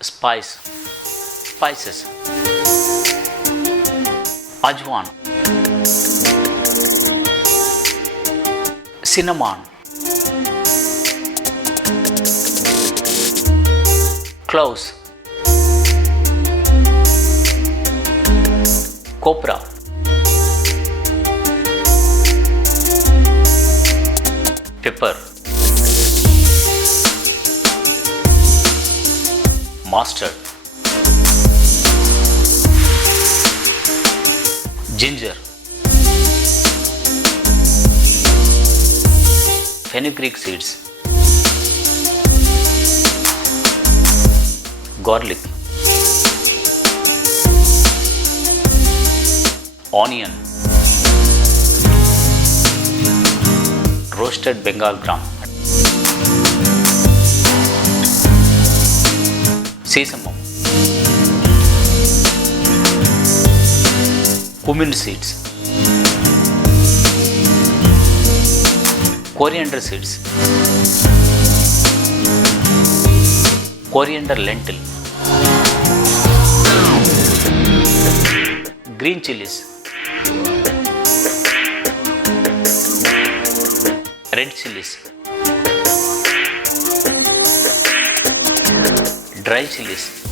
spices, ajwan, cinnamon, cloves, copra, pepper, mustard, ginger, fenugreek seeds, garlic, onion, roasted Bengal gram, sesame, cumin seeds, coriander seeds, coriander lentil, green chilies, red chilies, dry chilies,